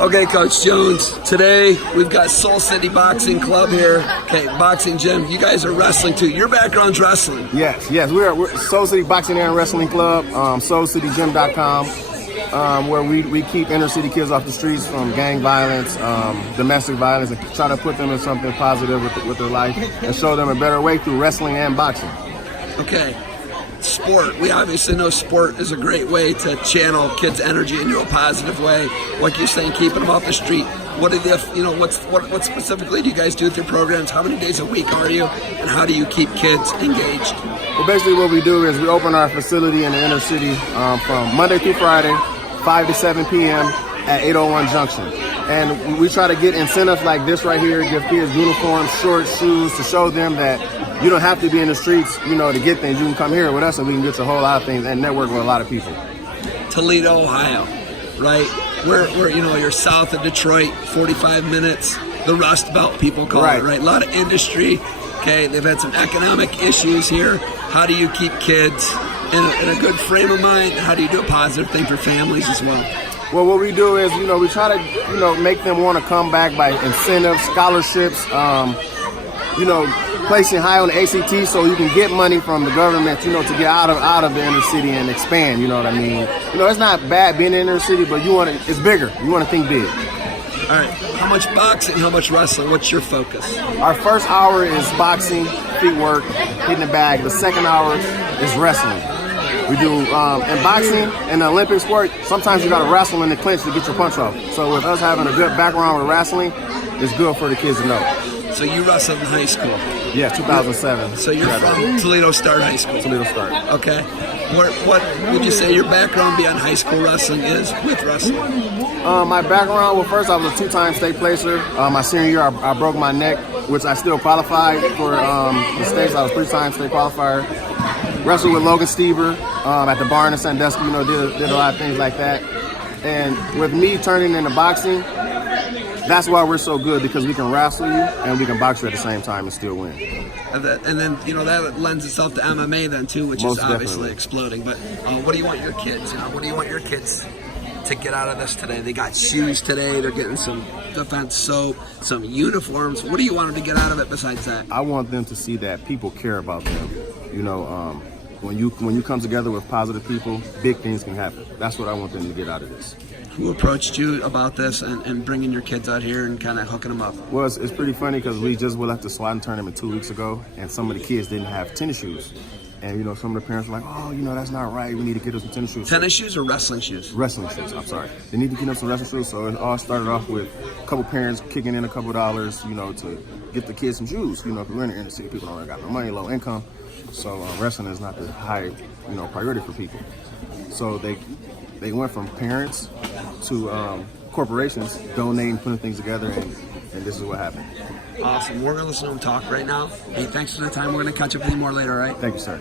Okay, Coach Jones, today we've got Soul City Boxing Club here. Okay, boxing gym. You guys are wrestling too. Your background's wrestling. Yes. We're Soul City Boxing and Wrestling Club, SoulCityGym.com, where we keep inner city kids off the streets from gang violence, domestic violence, and try to put them in something positive with their life and show them a better way through wrestling and boxing. Okay. Sport. We obviously know sport is a great way to channel kids' energy into a positive way. Like you're saying, keeping them off the street. What what specifically do you guys do with your programs? How many days a week are you, and how do you keep kids engaged? Well, basically what we do is we open our facility in the inner city from Monday through Friday, 5 to 7 p.m. at 801 Junction. And we try to get incentives like this right here, give kids uniforms, shorts, shoes, to show them that you don't have to be in the streets, to get things. You can come here with us and we can get you a whole lot of things and network with a lot of people. Toledo, Ohio, right? We're you're south of Detroit, 45 minutes, the Rust Belt, people call it, right? A lot of industry. Okay, they've had some economic issues here. How do you keep kids in a good frame of mind? How do you do a positive thing for families as well? Well, what we do is, we try to, make them want to come back by incentives, scholarships, placing high on the ACT so you can get money from the government, to get out of the inner city and expand, you know what I mean? It's not bad being in the inner city, but it's bigger. You want to think big. All right. How much boxing, how much wrestling? What's your focus? Our first hour is boxing, feet work, hitting the bag. The second hour is wrestling. We do, in boxing and the Olympic sport, sometimes you got to wrestle in the clinch to get your punch off. So with us having a good background with wrestling, it's good for the kids to know. So you wrestled in high school? Yeah, 2007. So you're from Toledo Start High School? Toledo Start. Okay. What would you say your background beyond high school wrestling is with wrestling? My background, well, first I was a two-time state placer. My senior year, I broke my neck, which I still qualified for the states. I was three-time state qualifier. Wrestled with Logan Stever at the bar in Sandusky, did a lot of things like that. And with me turning into boxing, that's why we're so good, because we can wrestle you and we can box you at the same time and still win. And then, that lends itself to MMA then too, which Most is obviously definitely exploding. But what do you want your kids, what do you want your kids to get out of this today? They got shoes today. They're getting some defense soap, some uniforms. What do you want them to get out of it besides that? I want them to see that people care about them. When you come together with positive people, big things can happen. That's what I want them to get out of this. Who approached you about this and bringing your kids out here and kind of hooking them up? Well, it's pretty funny because we just left the Swanton tournament 2 weeks ago, and some of the kids didn't have tennis shoes. And, some of the parents were like, oh, that's not right. We need to get them some tennis shoes. Tennis shoes or wrestling shoes? Wrestling shoes, I'm sorry. They need to get them some wrestling shoes. So it all started off with a couple parents kicking in a couple dollars, to get the kids some shoes. If we're in the inner city, people don't got no money, low income. So wrestling is not the high, priority for people. So they went from parents to corporations donating, putting things together, and this is what happened. Awesome. We're going to listen to them talk right now. Hey, thanks for the time. We're going to catch up with you more later, all right? Thank you, sir.